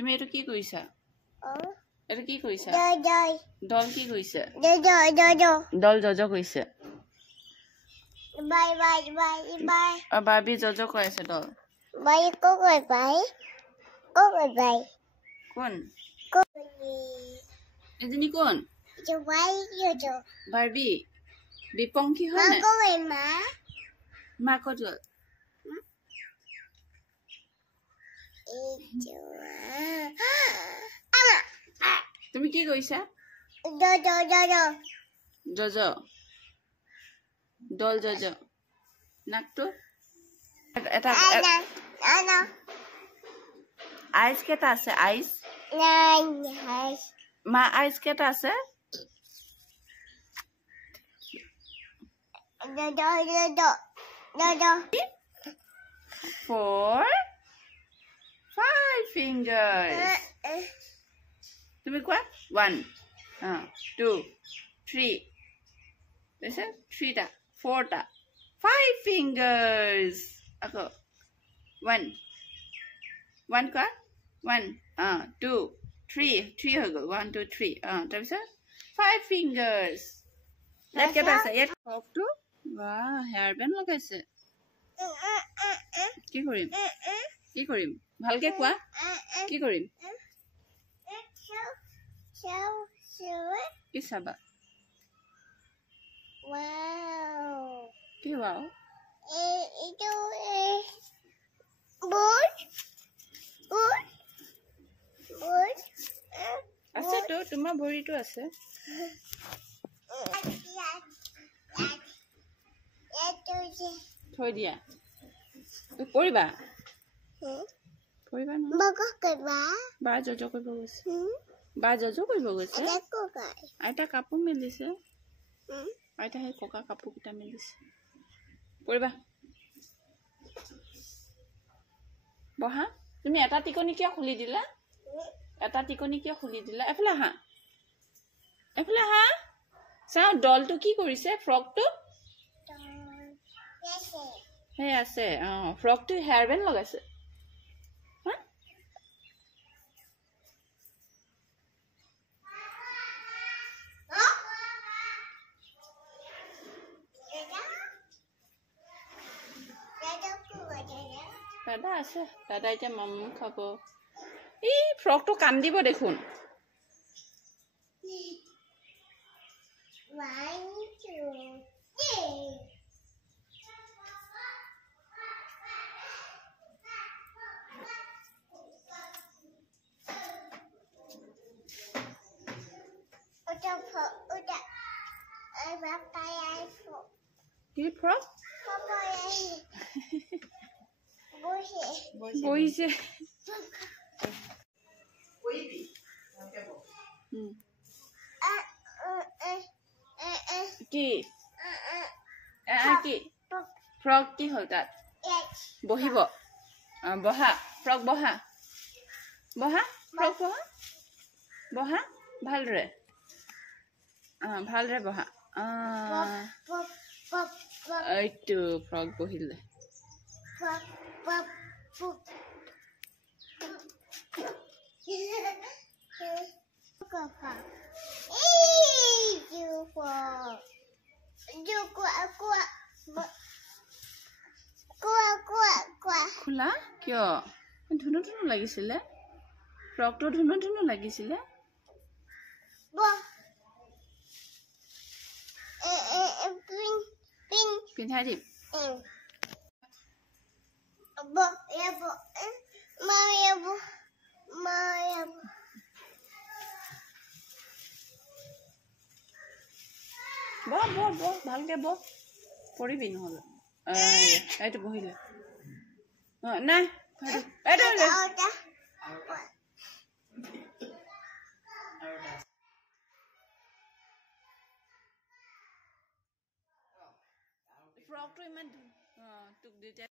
তুমি এটো কি কইছা এটো কি কইছা দল কি কইছে দল জজ কইছে বাই বাই বাই বাই বাবি জজ কইছে দল বাই কো কই বাই কোন কো এজনি কোন জো বাই জো বারবি বিপংকি হয় মা না কো কই মা কত এই জো তুমি কি কইছা জো জো জো জজ দল জজ নাকটো এটা আনা আইস কেটা আছে আইস নাই হাই মা আইস কেটা আছে জো 4 5 fingers তুমি কোৱা 1 2 3 listen 3 টা 4 টা 5 fingers আকৌ 1 কোৱা 1 2 3 হৈ গ'ল 1 2 3 তাৰপিছত 5 fingers ইয়াত কেটা আছে ইয়াত ফকটো বাহ হেয়াৰ বেণ্ড লগাইছে কি কৰিম ভালকে কোৱা কি কৰিম কি চাবা কি ৱাও এইটো বুট আছে তো তোমাৰ ভৰিটো আছে থৈ দিয়া কৰিবা কৰিবা ন বা জজ কৰিব গৈছে আইতা কাপোৰ মেলিছে আইতা সেই ককা কাপোৰ কিটা মেলিছে কৰিবা বহা তুমি এটা টিকনি কিয় খুলি দিলা এফালে হা চাও ডলটো কি কৰিছে ফ্ৰকটো হে আছে ফ্ৰকটো হেয়াৰ বেণ্ড লগাইছে দাদা আছে দাদা এতিয়া মম খাব এই ফ্ৰকটো কান্দিব দেখোন কি ফ্ৰক বহিছে কি ফ্ৰক কি হ'ল তাত বহিব বহা ফ্ৰক বহা ভালদৰে বহা এইটো ফ্ৰক বহিলে খোলা কিয় ধুনু লাগিছিলে ফ্ৰকটো ধুনু লাগিছিলে পিন্ধাই দিম ভালকে পৰিবি নহ'লে এইটো বহিলে নাই ফ্ৰকটো ইমান তোক